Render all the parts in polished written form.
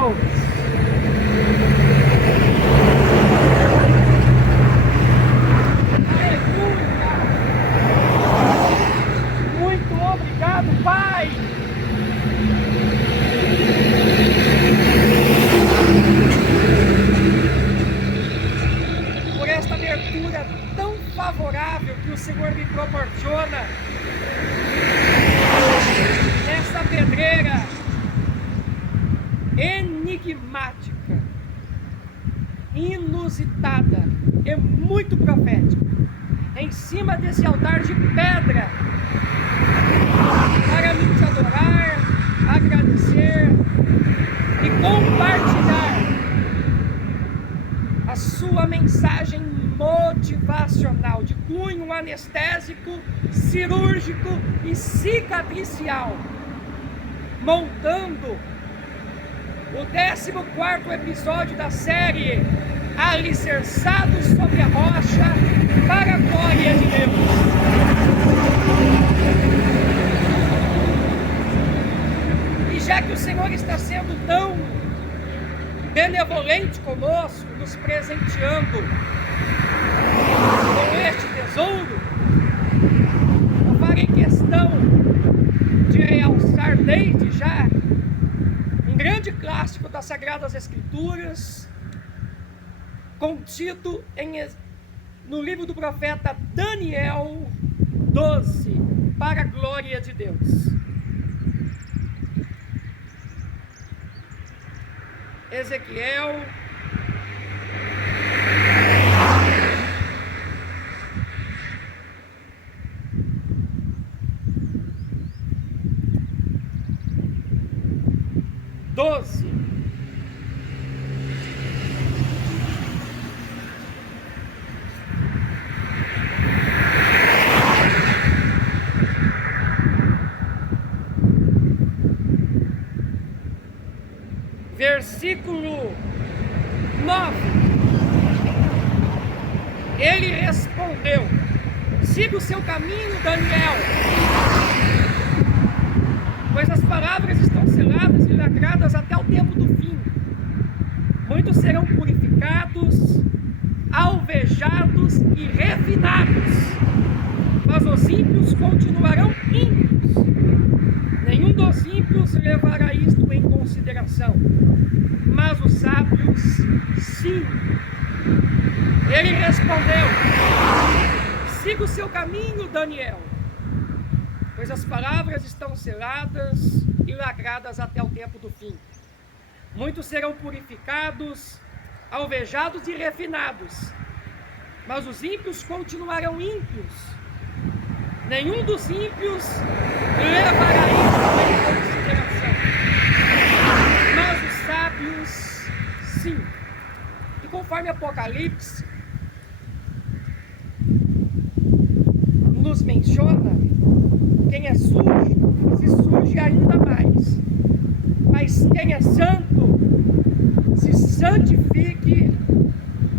Deus. Aleluia. Muito obrigado, Pai. Por esta abertura tão favorável que o Senhor me proporciona nessa pedreira enigmática, inusitada e muito profética, em cima desse altar de pedra, para me te adorar, agradecer e compartilhar a sua mensagem motivacional de cunho anestésico, cirúrgico e cicatricial, montando o 14º episódio da série Alicerçados sobre a Rocha para a glória de Deus. E já que o Senhor está sendo tão benevolente conosco, nos presenteando com este tesouro, eu farei questão de realçar desde já um grande clássico das Sagradas Escrituras, contido no livro do profeta Daniel 12, para a glória de Deus. Ezequiel versículo 9. Ele respondeu: siga o seu caminho, Daniel, pois as palavras estão seladas e lacradas até o tempo do fim. Muitos serão purificados, alvejados e refinados, mas os ímpios continuarão ímpios. Nenhum dos ímpios levará isto em consideração, mas os sábios, sim. Ele respondeu: siga o seu caminho, Daniel, pois as palavras estão seladas e lacradas até o tempo do fim. Muitos serão purificados, alvejados e refinados, mas os ímpios continuarão ímpios. Nenhum dos ímpios levará isso em consideração, mas os sábios, sim. E conforme Apocalipse nos menciona, quem é sujo, se suje ainda mais. Mas quem é santo, se santifique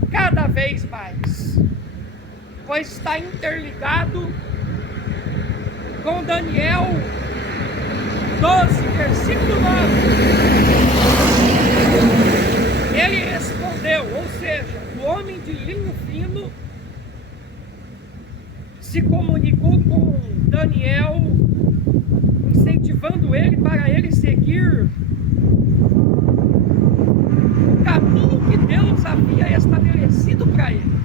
cada vez mais. Pois está interligado com Daniel 12, versículo 9. Ele respondeu, ou seja, o homem de linho fino se comunicou com Daniel, incentivando ele para ele seguir o caminho que Deus havia estabelecido para ele.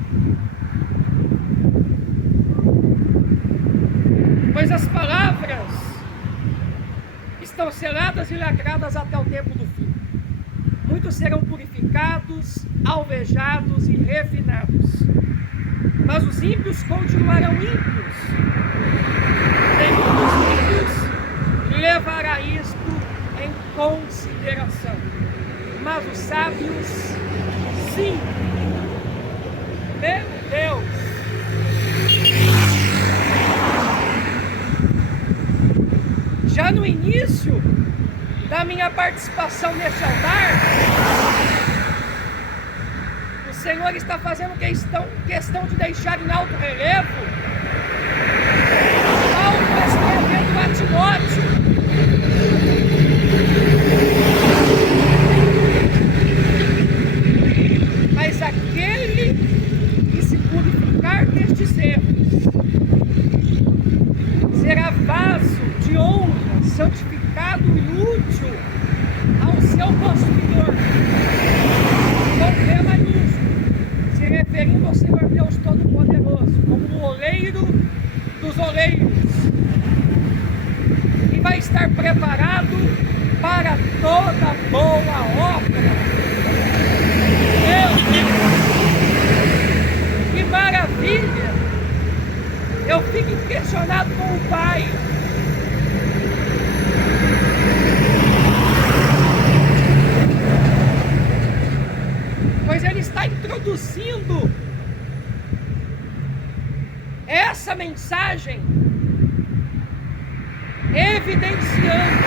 Pois as palavras estão seladas e lacradas até o tempo do fim. Muitos serão purificados, alvejados e refinados, mas os ímpios continuarão ímpios. Nenhum dos ímpios levará isto em consideração, mas os sábios, sim. Meu Deus! Já no início da minha participação nesse altar, o Senhor está fazendo questão de deixar em alto relevo Paulo escrevendo a Timóteo santificado e útil ao seu possuidor, com V maiúsculo, se referindo ao Senhor Deus Todo-Poderoso, como o oleiro dos oleiros, e vai estar preparado para toda boa obra. Meu Deus, que maravilha! Eu fico impressionado com o Pai. Pois Ele está introduzindo essa mensagem, evidenciando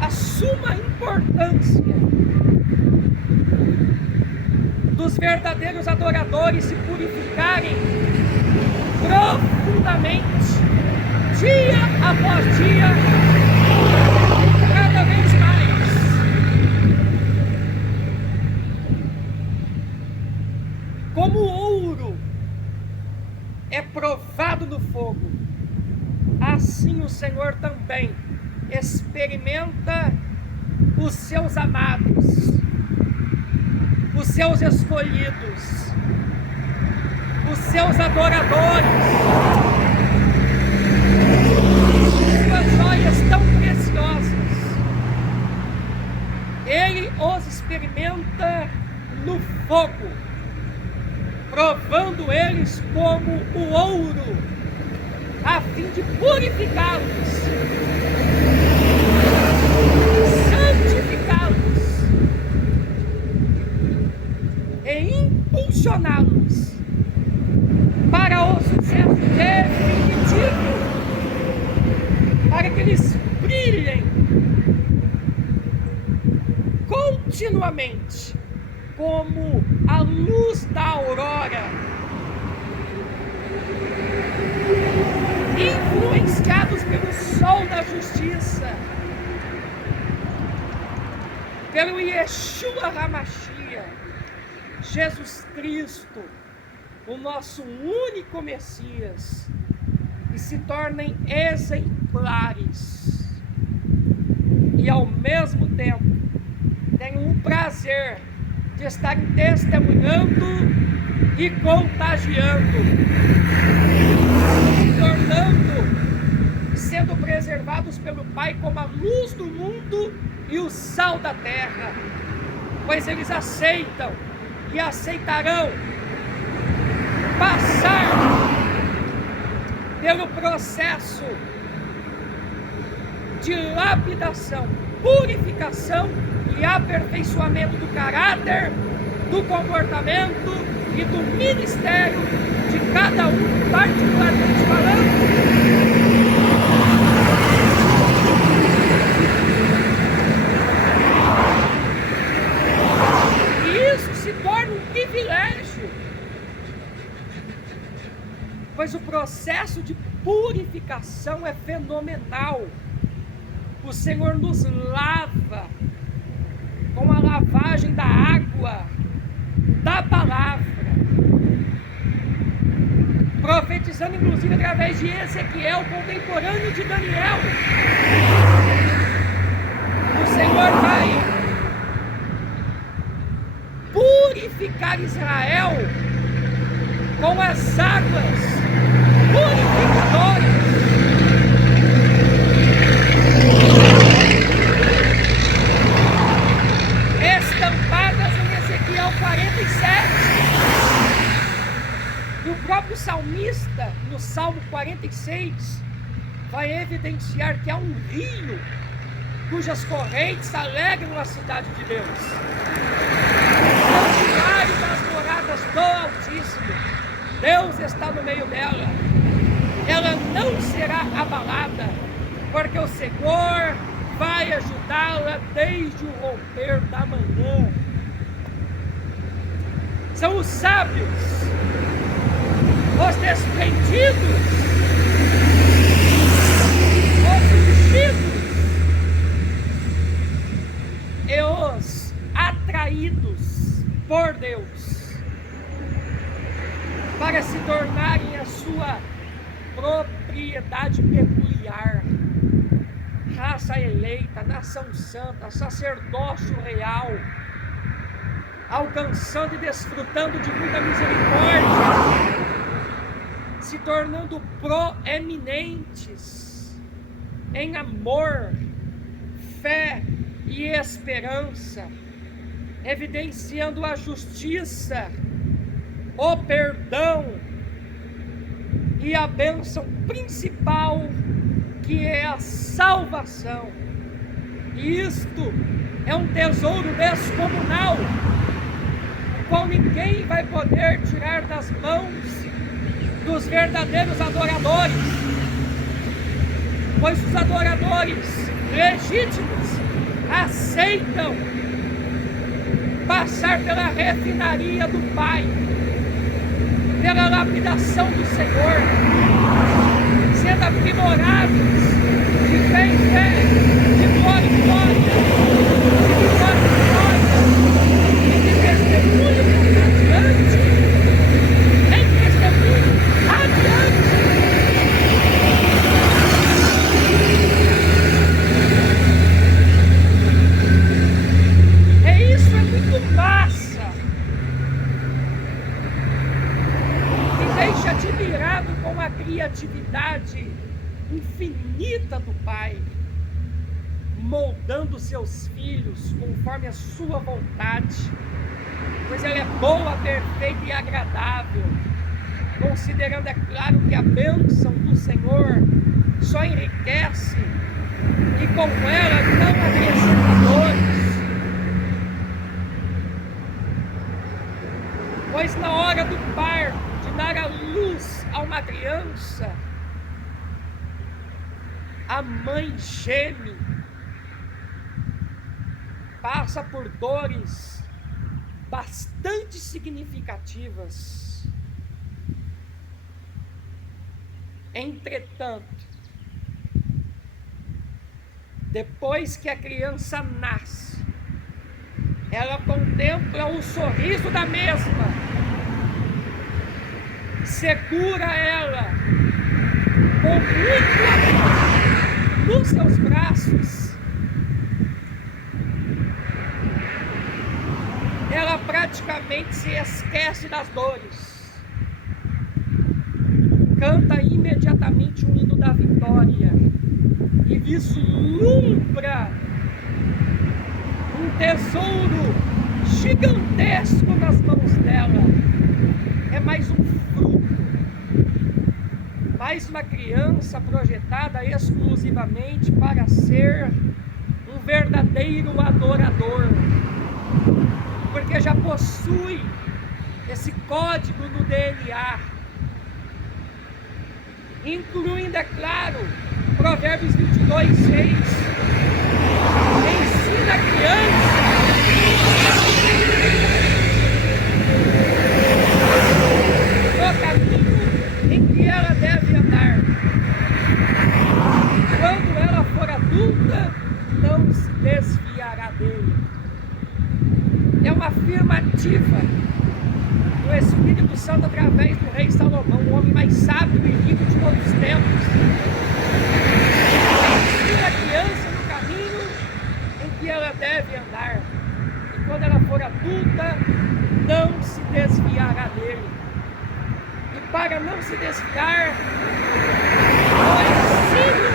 a suma importância dos verdadeiros adoradores se purificarem profundamente, dia após dia, cada vez mais. Como o ouro é provado no fogo, assim o Senhor também experimenta os seus amados, os seus escolhidos, os seus adoradores, suas joias tão preciosas. Ele os experimenta no fogo, provando eles como o ouro, a fim de purificá-los, santificá-los e impulsioná-los para o sucesso definitivo, para que eles brilhem continuamente como a luz da aurora, influenciados pelo sol da justiça, pelo Yeshua HaMashiach, Jesus Cristo, o nosso único Messias, e se tornem exemplares, e ao mesmo tempo tenham o prazer de estarem testemunhando e contagiando, se tornando, sendo preservados pelo Pai como a luz do mundo e o sal da terra, pois eles aceitam e aceitarão passar pelo processo de lapidação, purificação e aperfeiçoamento do caráter, do comportamento e do ministério de cada um, particularmente falando. E isso se torna um privilégio, pois o processo de purificação é fenomenal. O Senhor nos lava com a lavagem da água, da palavra, profetizando inclusive através de Ezequiel, contemporâneo de Daniel. O Senhor vai purificar Israel com as águas purificadoras, estampadas em Ezequiel 47. E o próprio salmista, no Salmo 46, vai evidenciar que há um rio cujas correntes alegram a cidade de Deus. Os pilares das moradas do Altíssimo, Deus está no meio dela. Ela não será abalada, porque o Senhor vai ajudá-la desde o romper da manhã. São os sábios, os desprendidos, os ungidos e os atraídos por Deus para se tornarem a sua propriedade peculiar. raça eleita, nação santa, sacerdócio real, alcançando e desfrutando de muita misericórdia, se tornando proeminentes em amor, fé e esperança, evidenciando a justiça, o perdão e a bênção principal, que é a salvação. E isto é um tesouro descomunal, o qual ninguém vai poder tirar das mãos dos verdadeiros adoradores, pois os adoradores legítimos aceitam passar pela refinaria do Pai, pela lapidação do Senhor, sendo aprimorados de fé em fé, de glória em glória, de vitória em vitória, e de testemunho adiante, em testemunho adiante. Isso é muito massa. Me deixa admirado com a criatividade infinita do Pai, moldando seus filhos conforme a sua vontade, pois ela é boa, perfeita e agradável, considerando, é claro, que a bênção do Senhor só enriquece e com ela não acrescenta dores. Pois na hora do parto, de dar a luz a uma criança, a mãe geme, passa por dores bastante significativas. Entretanto, depois que a criança nasce, ela contempla o sorriso da mesma, segura ela com muito amor nos seus braços. Ela praticamente se esquece das dores, canta imediatamente um hino da vitória e vislumbra um tesouro gigantesco nas mãos dela. É mais um fruto, mais uma criança projetada exclusivamente para ser um verdadeiro adorador, porque já possui esse código no DNA, incluindo, é claro, Provérbios 22:6, ensina a criança no caminho em que ela deve andar. Quando ela for adulta, não se desviará dele. É uma afirmativa do Espírito Santo através do rei Salomão, o homem mais sábio e rico de todos os tempos. Ensina a criança no caminho em que ela deve andar, e quando ela for adulta, não se desviará dele. E para não se desviar, o ensino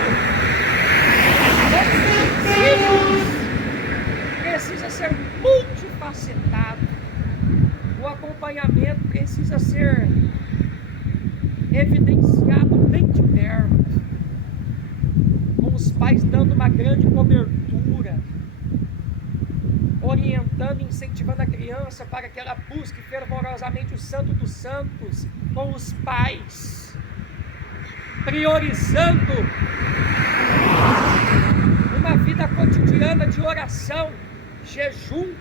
precisa ser multifacetado. O acompanhamento precisa ser evidenciado bem de perto, com os pais dando uma grande cobertura, orientando e incentivando a criança para que ela busque fervorosamente o Santo dos Santos com os pais, priorizando uma vida cotidiana de oração, jejum,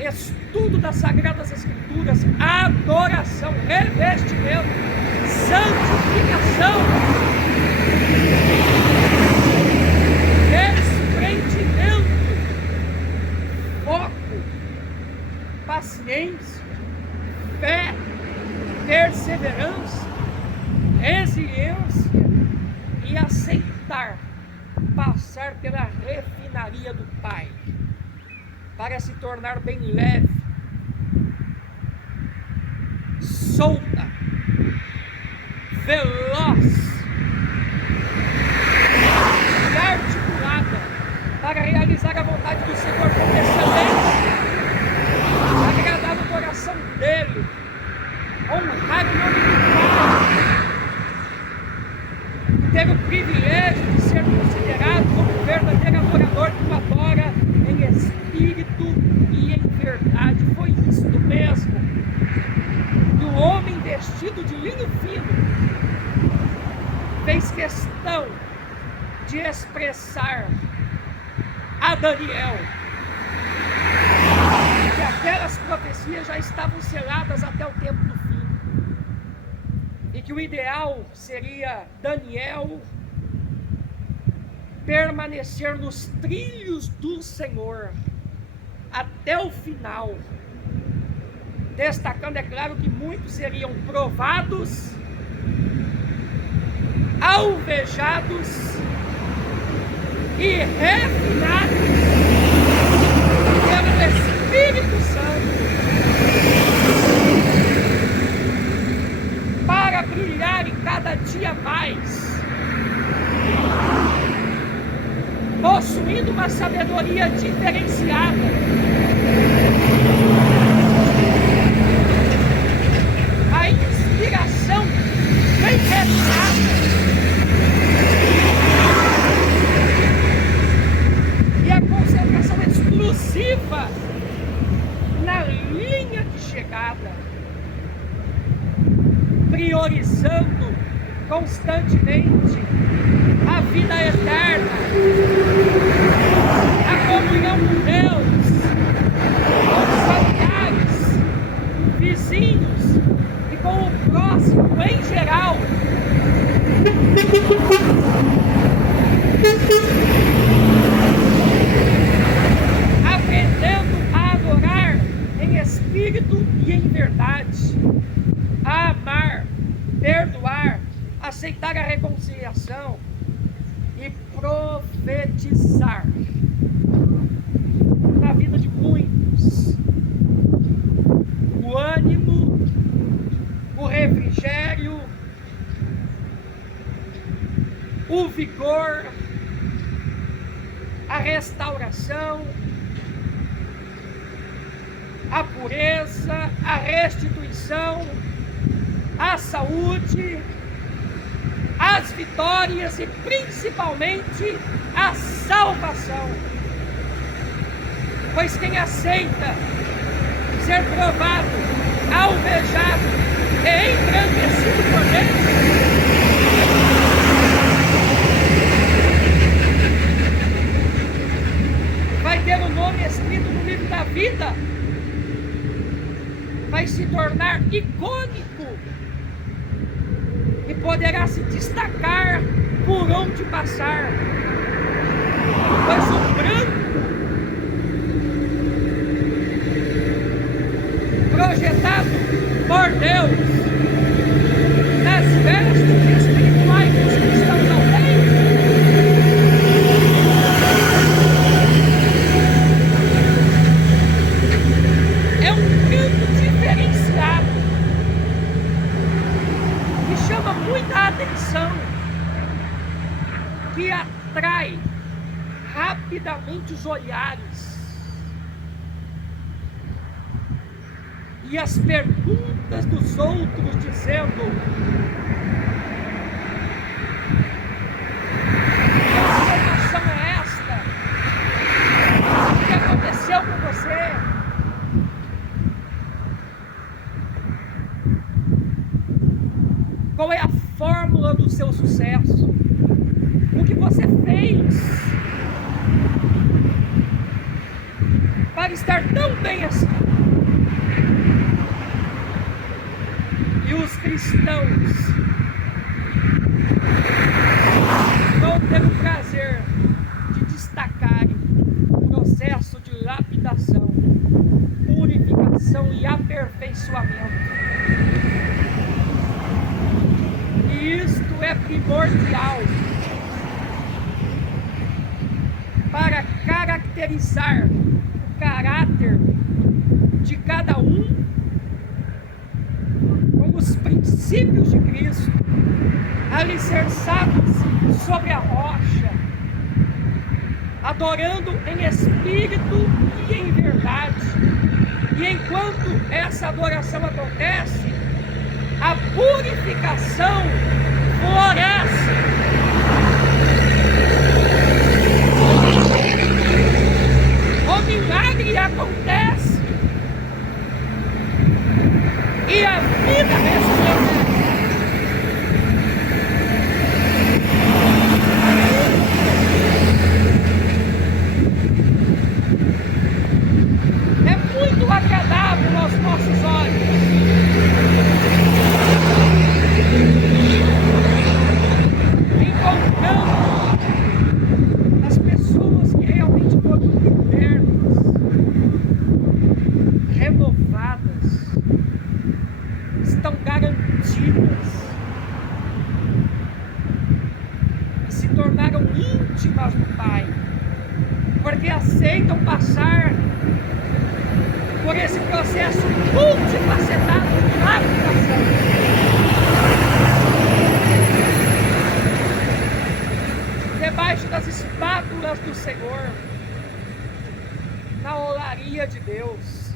estudo das Sagradas Escrituras, adoração, revestimento, santificação, desprendimento, foco, paciência, fé, perseverança, resiliência e aceitar passar pela refinaria do Pai, para se tornar bem leve, solta, veloz e articulada para realizar a vontade do Senhor com excelência, agradar o coração dele, honrar o nome do Pai, ter o privilégio de ser considerado como um verdadeiro adorador que o adora em espírito e em verdade. Foi isto mesmo que o homem vestido de linho fino fez questão de expressar a Daniel, que aquelas profecias já estavam seladas até o tempo do fim, e que o ideal seria Daniel permanecer nos trilhos do Senhor até o final, destacando, é claro, que muitos seriam provados, alvejados e refinados pelo Espírito Santo para brilhar em cada dia mais, possuindo uma sabedoria diferenciada, a inspiração bem refinada e a concentração exclusiva na linha de chegada, priorizando constantemente a vida eterna, a comunhão com Deus, com os familiares, vizinhos e com o próximo em geral. Aprendendo a adorar em espírito e em verdade, a amar, perdoar, aceitar a reconciliação e profetizar na vida de muitos o ânimo, o refrigério, o vigor, a restauração, a pureza, a restituição, a saúde, as vitórias e principalmente a salvação. Pois quem aceita ser provado, alvejado e engrandecido por Deus, vai ter o nome escrito no livro da vida, vai se tornar icônico e poderá se destacar por onde passar, pois o branco projetado por Deus nas vestes espirituais dos cristãos aldeios é um branco diferenciado que chama muita atenção, que atrai rapidamente os olhares e as perguntas dos outros, dizendo: que informação é esta? O que aconteceu com você? Qual é a fórmula do seu sucesso? O que você fez para estar tão bem assim? E os cristãos vão ter o prazer de destacarem o processo de lapidação, purificação e aperfeiçoamento. E isto é primordial caracterizar o caráter de cada um com os princípios de Cristo, alicerçados sobre a rocha, adorando em espírito e em verdade. E enquanto essa adoração acontece, a purificação floresce. O milagre acontece e a vida ressurge. É muito agradável aos nossos olhos encontramos as pessoas que realmente foram libertas, renovadas, estão garantidas e se tornaram íntimas do Pai, porque aceitam passar por esse processo multifacetado de lapidação. Debaixo das espátulas do Senhor, na olaria de Deus,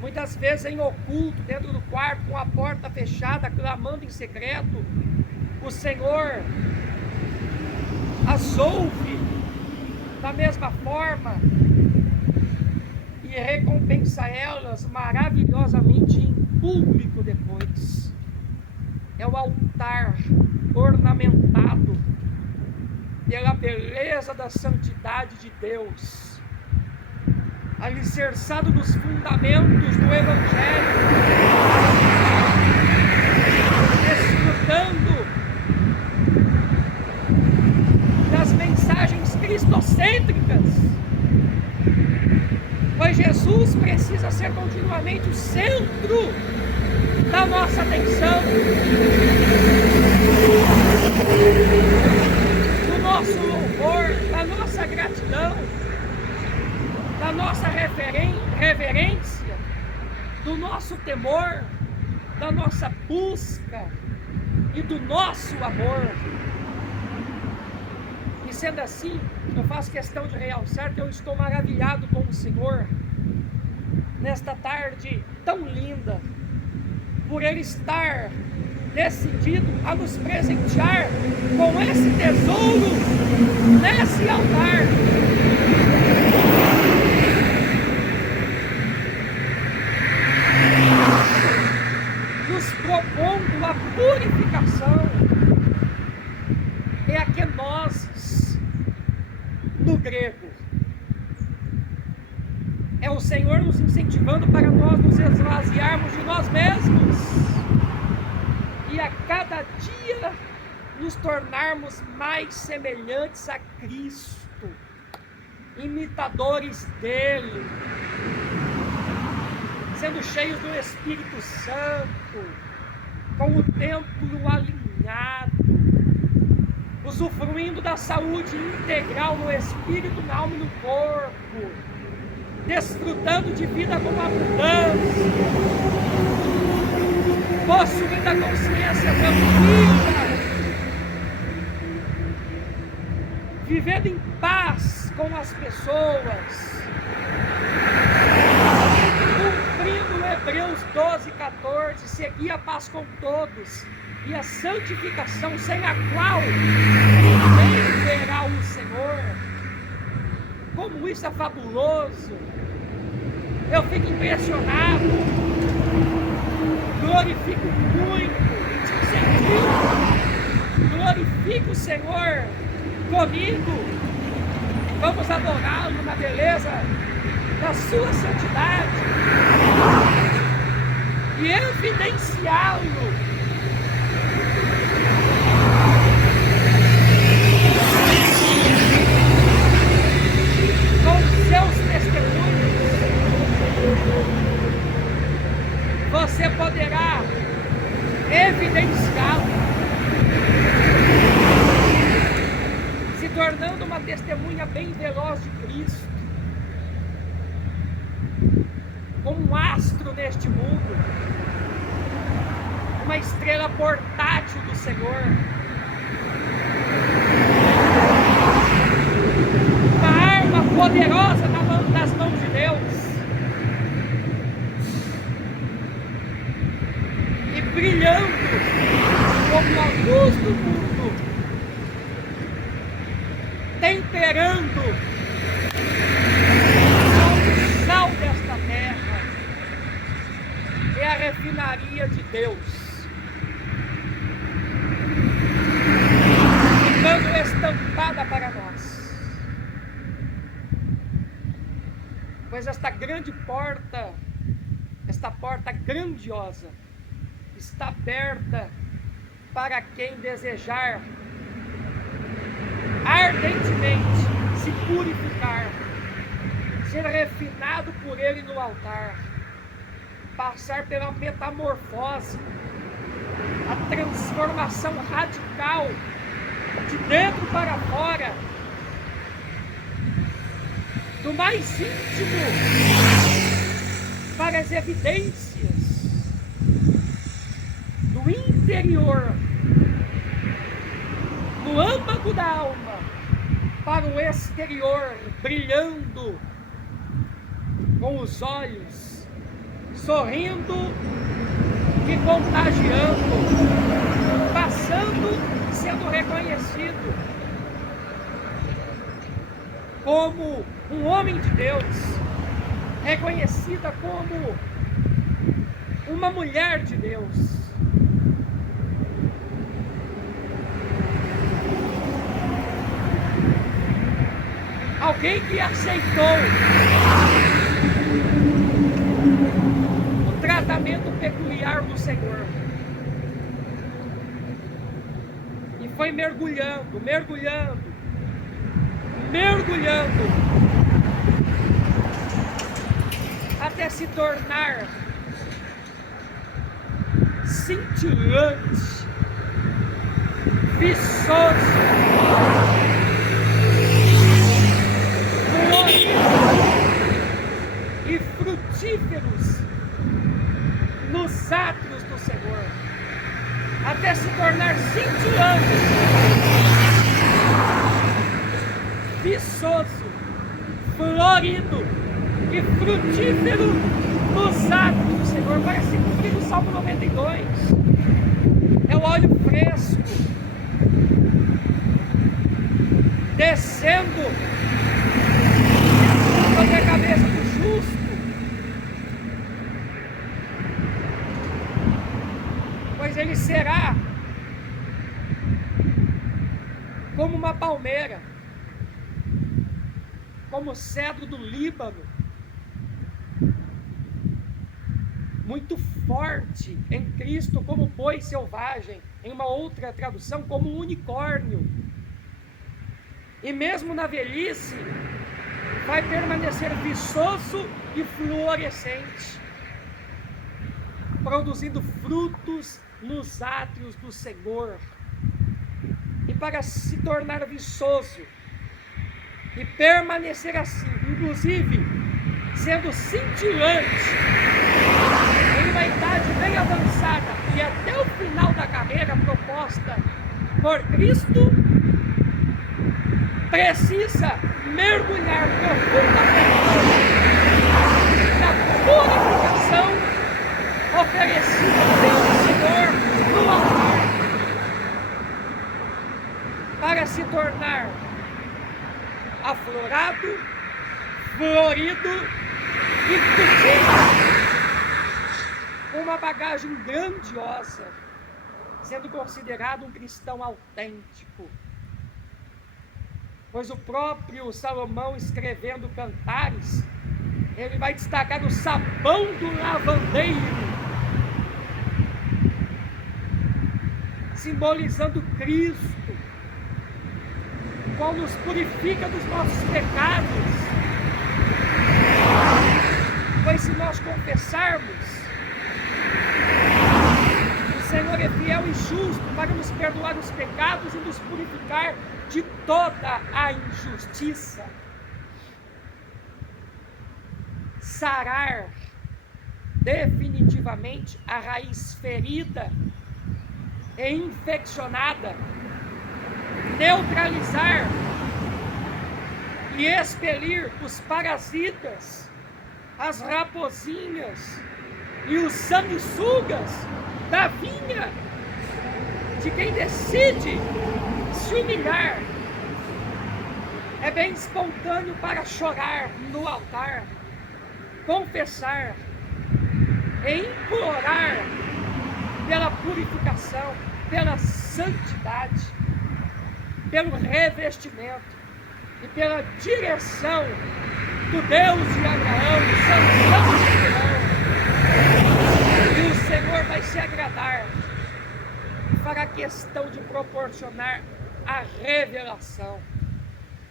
muitas vezes em oculto, dentro do quarto, com a porta fechada, clamando em secreto, o Senhor as ouve da mesma forma e recompensa elas maravilhosamente em público depois. É o altar ornamentado pela beleza da santidade de Deus, alicerçado nos fundamentos do Evangelho, desfrutando das mensagens cristocêntricas, pois Jesus precisa ser continuamente o centro da nossa atenção, do nosso louvor, da nossa gratidão, da nossa reverência, do nosso temor, da nossa busca e do nosso amor. E sendo assim, eu faço questão de realçar que eu estou maravilhado com o Senhor nesta tarde tão linda, por Ele estar decidido a nos presentear com esse tesouro nesse altar. Nos propondo a purificação, é a kenosis no grego. É o Senhor nos incentivando para nós nos esvaziarmos de nós mesmos e a cada dia nos tornarmos mais semelhantes a Cristo, imitadores dele, sendo cheios do Espírito Santo, com o templo alinhado, usufruindo da saúde integral no espírito, na alma e no corpo, desfrutando de vida com abundância, possuindo a consciência tranquila, vivendo em paz com as pessoas, cumprindo Hebreus 12:14, seguir a paz com todos e a santificação, sem a qual ninguém verá o Senhor. Como isso é fabuloso! Eu fico impressionado, glorifico muito, te incentivo, glorifico o Senhor comigo, vamos adorá-lo na beleza da sua santidade e evidenciá-lo com seus testemunhos. Você poderá evidenciá-lo se tornando uma testemunha bem veloz de Cristo, como um astro neste mundo, uma estrela portátil do Senhor, uma arma poderosa nas mãos de Deus, e brilhando como a luz do mundo, temperando o sal desta terra. É a refinaria de Deus, ficando estampada para nós. Pois esta grande porta, esta porta grandiosa, está aberta para quem desejar ardentemente se purificar, ser refinado por Ele no altar, passar pela metamorfose, a transformação radical de dentro para fora, do mais íntimo para as evidências, do interior, no âmago da alma, para o exterior, brilhando com os olhos, sorrindo e contagiando, passando, sendo reconhecido como um homem de Deus, reconhecida como uma mulher de Deus. Alguém que aceitou o tratamento peculiar do Senhor e foi mergulhando, até se tornar cintilante, viçoso, e frutíferos nos átrios do Senhor, até se tornar cintilante, viçoso, florido e frutífero nos átrios do Senhor. Parece cumprir o Salmo 92. É o óleo fresco descendo sobre a cabeça do justo, pois ele será como uma palmeira, como o cedro do Líbano, muito forte em Cristo, como boi selvagem, em uma outra tradução, como um unicórnio, e mesmo na velhice vai permanecer viçoso e fluorescente, produzindo frutos nos átrios do Senhor. E para se tornar viçoso e permanecer assim, inclusive sendo cintilante em uma idade bem avançada e até o final da carreira proposta por Cristo, precisa mergulhar profundamente na purificação oferecida pelo Senhor no altar, para se tornar aflorado, florido e frutífero, com uma bagagem grandiosa, sendo considerado um cristão autêntico. Pois o próprio Salomão, escrevendo Cantares, ele vai destacar o sabão do lavandeiro, simbolizando Cristo, o qual nos purifica dos nossos pecados. Pois se nós confessarmos Senhor é fiel e justo para nos perdoar os pecados e nos purificar de toda a injustiça. Sarar definitivamente a raiz ferida e infeccionada, neutralizar e expelir os parasitas, as raposinhas e os sanguessugas da vinha de quem decide se humilhar. É bem espontâneo para chorar no altar, confessar e implorar pela purificação, pela santidade, pelo revestimento e pela direção do Deus de Abraão, do Santo de Abraão. E o Senhor vai se agradar e fará questão de proporcionar a revelação,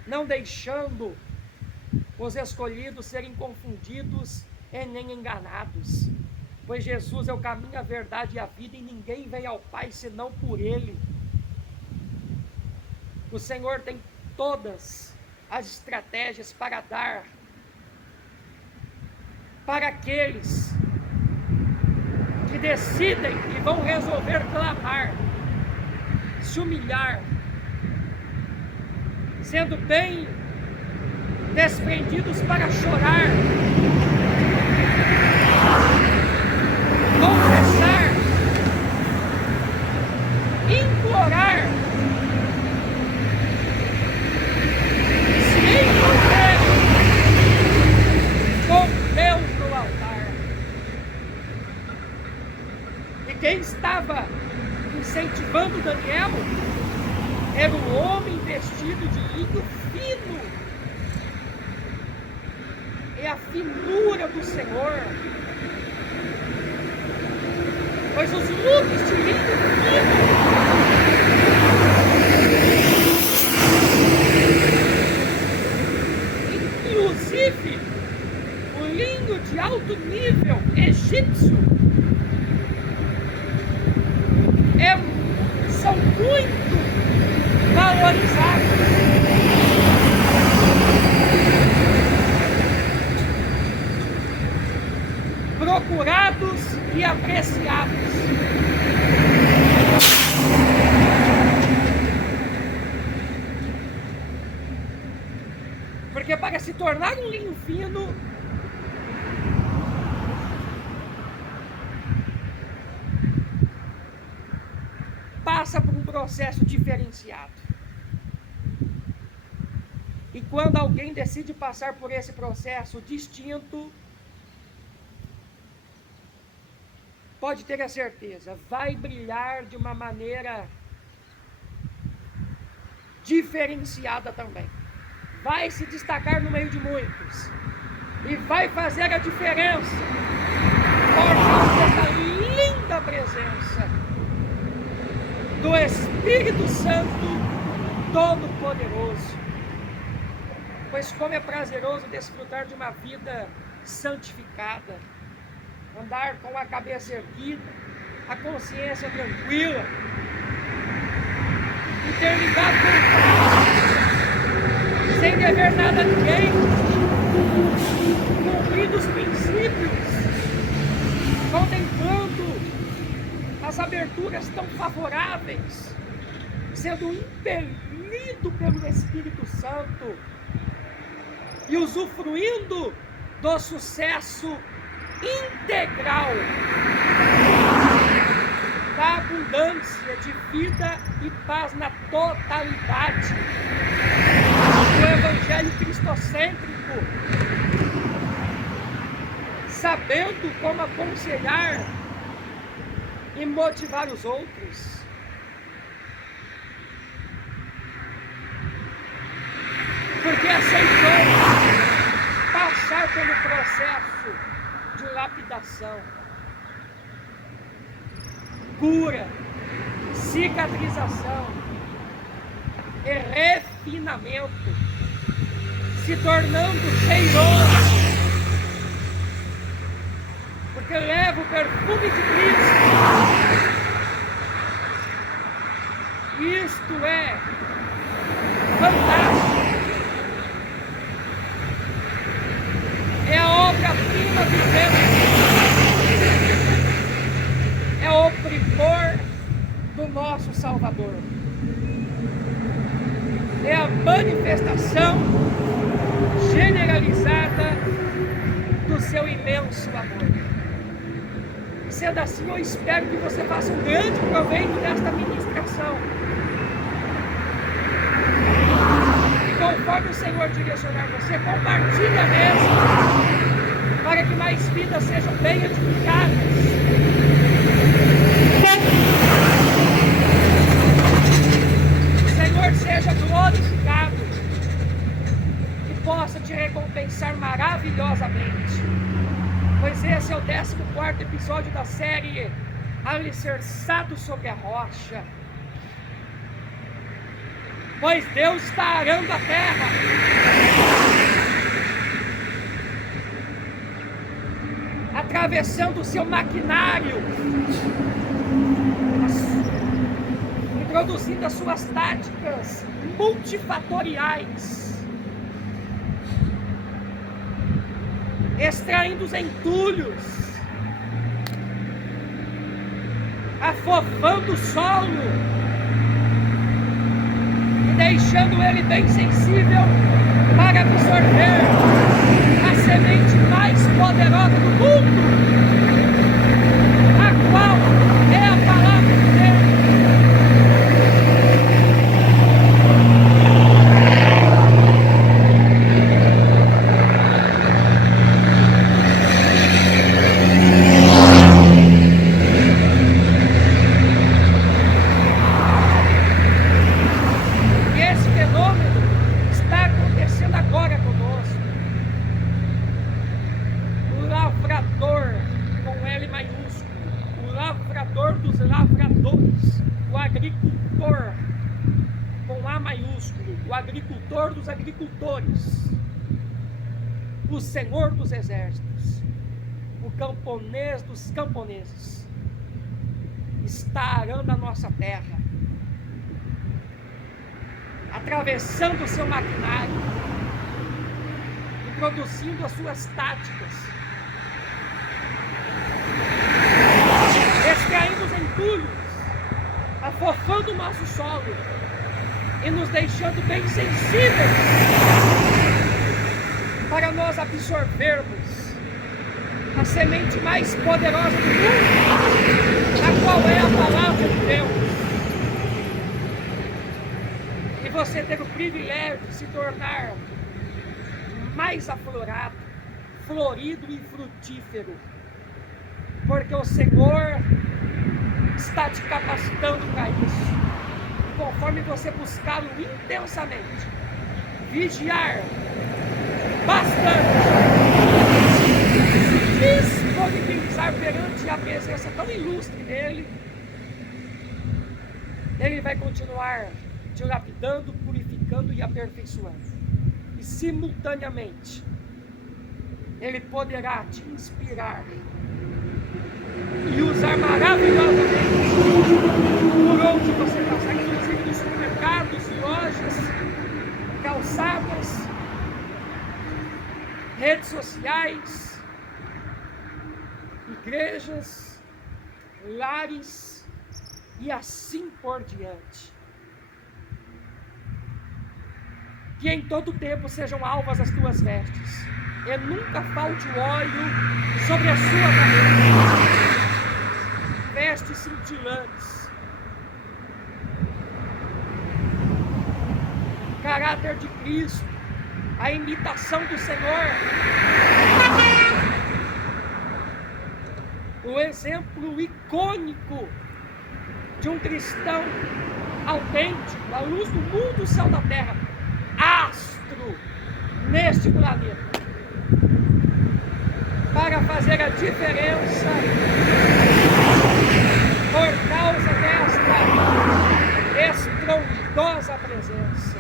não deixando os escolhidos serem confundidos e nem enganados, pois Jesus é o caminho, a verdade e a vida, e ninguém vem ao Pai senão por Ele. O Senhor tem todas as estratégias para dar para aqueles que decidem e vão resolver clamar, se humilhar, sendo bem desprendidos para chorar, confessar, implorar, se envolver com Deus no altar. E quem estava incentivando Daniel era um homem vestido de linho fino. É a finura do Senhor, pois os looks de linho fino inclusive o linho de alto nível egípcio são muito valorizados. Procurados e apreciados. Porque para se tornar um linho fino, passa por um processo diferenciado. E quando alguém decide passar por esse processo distinto, pode ter a certeza, vai brilhar de uma maneira diferenciada também. Vai se destacar no meio de muitos. E vai fazer a diferença por causa da linda presença do Espírito Santo Todo-Poderoso. Pois como é prazeroso desfrutar de uma vida santificada, andar com a cabeça erguida, a consciência tranquila, e ter ligado com o Pai, sem dever nada a ninguém, cumprindo os princípios, contemplando as aberturas tão favoráveis, sendo impelido pelo Espírito Santo e usufruindo do sucesso integral da abundância de vida e paz na totalidade do Evangelho cristocêntrico, sabendo como aconselhar e motivar os outros. Porque aceitou passar pelo processo de lapidação, cura, cicatrização e refinamento, se tornando cheiroso, porque leva o perfume de Cristo Isto é fantástico. É a obra-prima de Deus. É o primor do nosso Salvador. É a manifestação generalizada do seu imenso amor. Sendo assim, eu espero que você faça um grande proveito desta ministração. E conforme o Senhor direcionar você, compartilhe a mesa, para que mais vidas sejam bem edificadas. O Senhor seja glorificado e possa te recompensar maravilhosamente. Pois esse é o 14º episódio da série Alicerçado sobre a Rocha. Pois Deus está arando a terra. Atravessando o seu maquinário, introduzindo as suas táticas multifatoriais, extraindo os entulhos, afofando o solo e deixando ele bem sensível para absorver a semente mais poderosa do mundo, a qual é a palavra de Deus. O Senhor dos Exércitos, o camponês dos camponeses, está arando a nossa terra, atravessando o seu maquinário, introduzindo as suas táticas, extraindo os entulhos, afofando o nosso solo e nos deixando bem sensíveis para nós absorvermos a semente mais poderosa do mundo, a qual é a palavra de Deus. E você ter o privilégio de se tornar mais aflorado, florido e frutífero, porque o Senhor está te capacitando para isso. E conforme você buscá-lo intensamente, vigiar bastante, disponibilizar perante a presença tão ilustre dele, ele vai continuar te lapidando, purificando e aperfeiçoando. E simultaneamente, ele poderá te inspirar e usar maravilhosamente por onde você passar, inclusive nos supermercados, lojas, calçadas, redes sociais, igrejas, lares e assim por diante. Que em todo tempo sejam alvas as tuas vestes, e nunca falte o óleo sobre a sua cabeça. Vestes cintilantes, caráter de Cristo, a imitação do Senhor, o exemplo icônico de um cristão autêntico, a luz do mundo, o céu da terra, astro neste planeta, para fazer a diferença por causa desta estrondosa presença.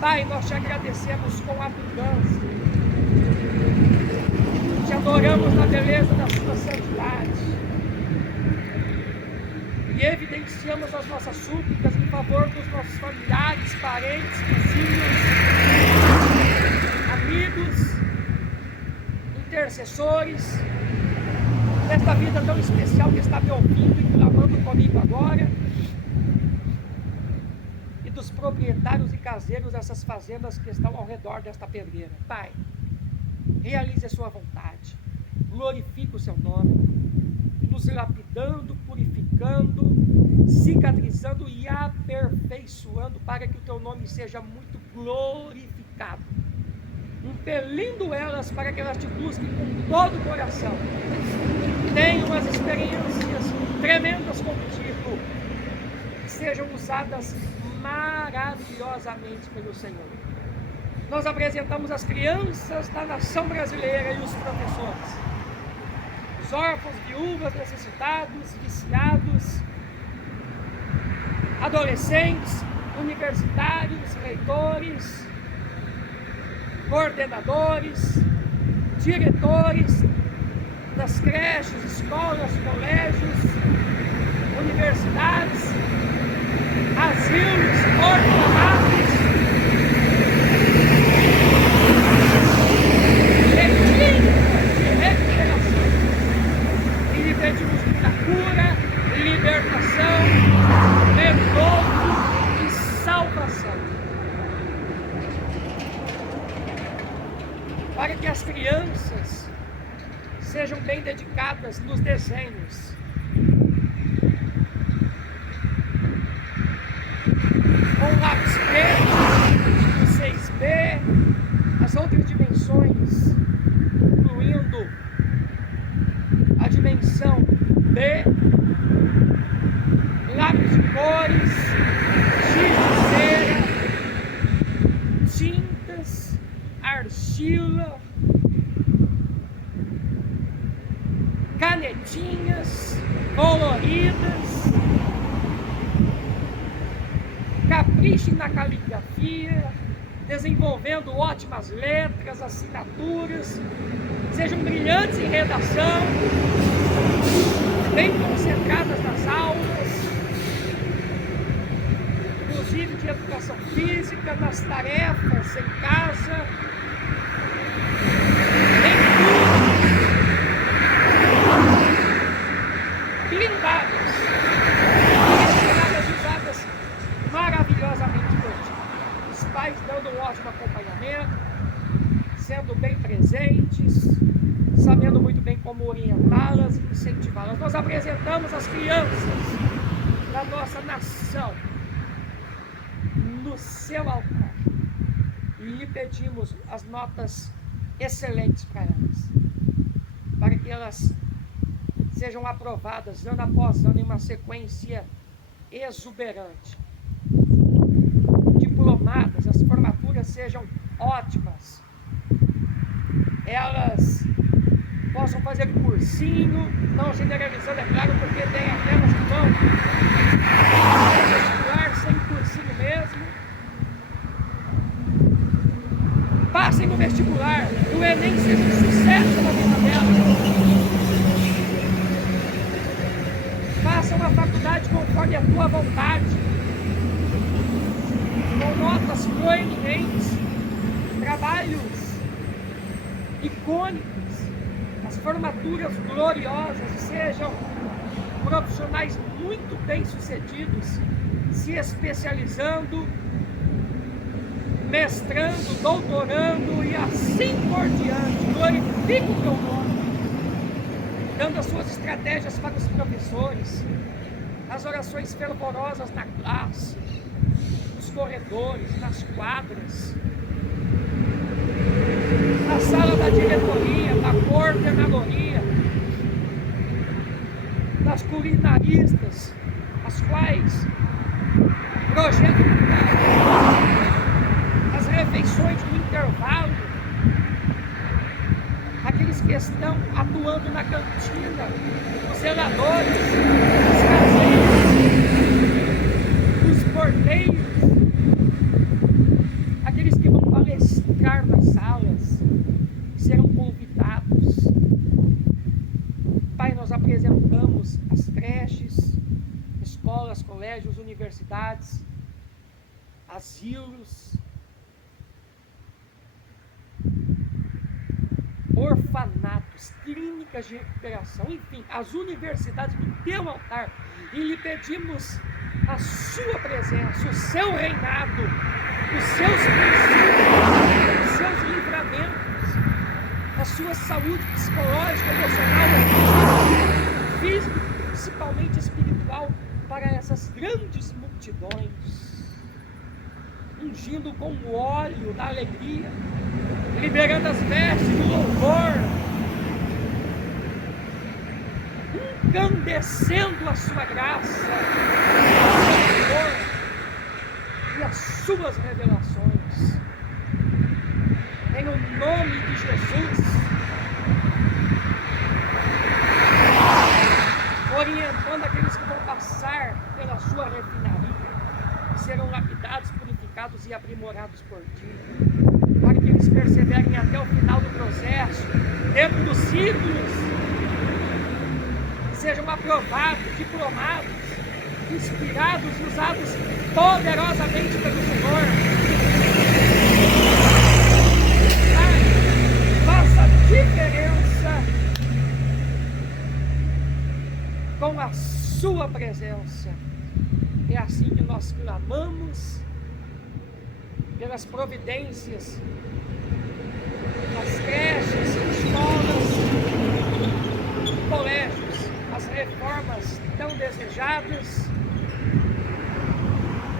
Pai, nós te agradecemos com abundância, te adoramos na beleza da sua santidade, e evidenciamos as nossas súplicas em favor dos nossos familiares, parentes, vizinhos, amigos, intercessores, desta vida tão especial que está me ouvindo e clamando comigo agora, e dos proprietários e caseiros dessas fazendas que estão ao redor desta pedreira. Pai, realize a sua vontade, glorifique o seu nome, nos lapidando, purificando, cicatrizando e aperfeiçoando para que o teu nome seja muito glorificado, impelindo elas para que elas te busquem com todo o coração, tenham umas experiências tremendas contigo, sejam usadas maravilhosamente pelo Senhor. Nós apresentamos as crianças da nação brasileira e os professores, os órfãos, viúvas, necessitados, viciados, adolescentes, universitários, reitores, coordenadores, diretores das creches, escolas, colégios, universidades, asilos, orfanatos, de recuperação. E lhe pedimos muita cura, libertação, renovo e salvação. Para que as crianças sejam bem dedicadas nos desenhos, com lápis preto, o 6B, as outras dimensões, incluindo a dimensão B, lápis de cores, giz de cera, tintas, argila, canetinhas coloridas. Caprichem na caligrafia, desenvolvendo ótimas letras, assinaturas, sejam brilhantes em redação, bem concentradas nas aulas, inclusive de educação física, nas tarefas em casa, em tudo, blindadas, usadas maravilhosamente por ti. Os pais dando um ótimo acompanhamento, sendo bem presentes, sabendo muito bem como orientá-las e incentivá-las. Nós apresentamos as crianças da nossa nação no seu altar e lhe pedimos as notas excelentes para elas, para que elas sejam aprovadas ano após ano em uma sequência exuberante, diplomadas, as formaturas sejam ótimas, elas possam fazer cursinho, não generalizando, é claro, porque tem aquelas que vão vestibular sem cursinho mesmo, passem no vestibular, e o Enem seja um sucesso na vida delas, façam a faculdade conforme a tua vontade, com notas proeminentes, trabalhos icônicos, as formaturas gloriosas, sejam profissionais muito bem sucedidos, se especializando, mestrando, doutorando e assim por diante. Glorifica o teu nome, dando as suas estratégias para os professores, as orações fervorosas na classe, nos corredores, nas quadras, na sala da diretoria, da coordenadoria, das culinaristas, as quais projetam as refeições do intervalo, aqueles que estão atuando na cantina, os zeladores, os caseiros, os porteiros, aqueles que vão palestrar nas salas, serão convidados. Pai, nós apresentamos as creches, comunidades, asilos, orfanatos, clínicas de recuperação, enfim, as universidades no teu altar, e lhe pedimos a sua presença, o seu reinado, os seus princípios, os seus livramentos, a sua saúde psicológica, emocional, física, principalmente espiritual, para essas grandes multidões, ungindo com o óleo da alegria, liberando as vestes do louvor, incandescendo a sua graça, o seu amor e as suas revelações. Em o nome de Jesus, orientando aqueles que vão passar pela sua refinaria, que serão lapidados, purificados e aprimorados por ti, para que eles perseverem até o final do processo, dentro dos ciclos, sejam aprovados, diplomados, inspirados e usados poderosamente pelo Senhor. Faça diferença com a sua presença. É assim que nós clamamos pelas providências nas creches, escolas, colégios, as reformas tão desejadas,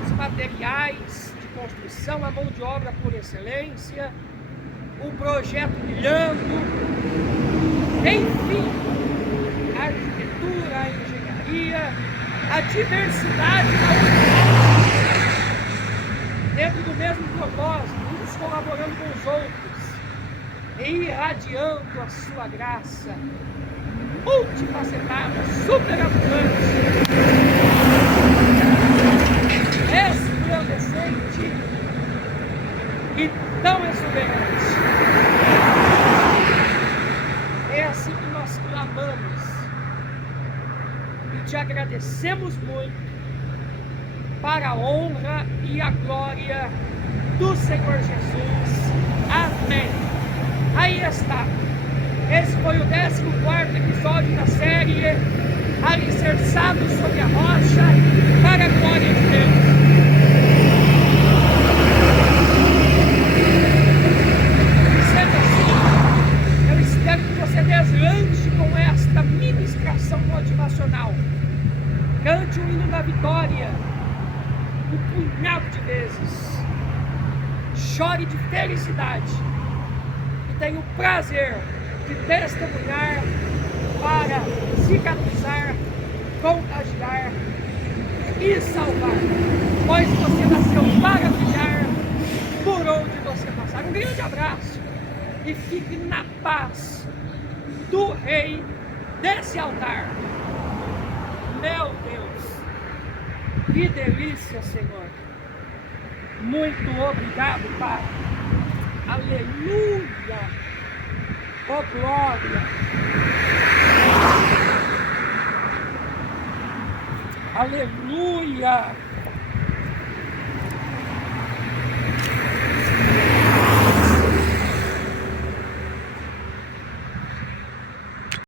os materiais de construção, a mão de obra por excelência, o projeto brilhando, enfim, a arquitetura, a engenharia, a diversidade da humanidade, dentro do mesmo propósito, uns colaborando com os outros, e irradiando a sua graça multifacetada, superabundante, resplandecente e tão exuberante. É assim que nós clamamos e te agradecemos muito, para a honra e a glória do Senhor Jesus. Amém. Aí está. Esse foi o 14º episódio da série Alicerçado sobre a Rocha, para a glória de Deus. Sendo assim, eu espero que você deslanche com esta ministração motivacional. Cante o hino da vitória um punhado de vezes. Chore de felicidade. E tenha o prazer de testemunhar para cicatrizar, contagiar e salvar. Pois você nasceu para brilhar por onde você passar. Um grande abraço e fique na paz do Rei desse altar. Meu Deus, que delícia, Senhor. Muito obrigado, Pai. Aleluia. Oh, glória. Aleluia.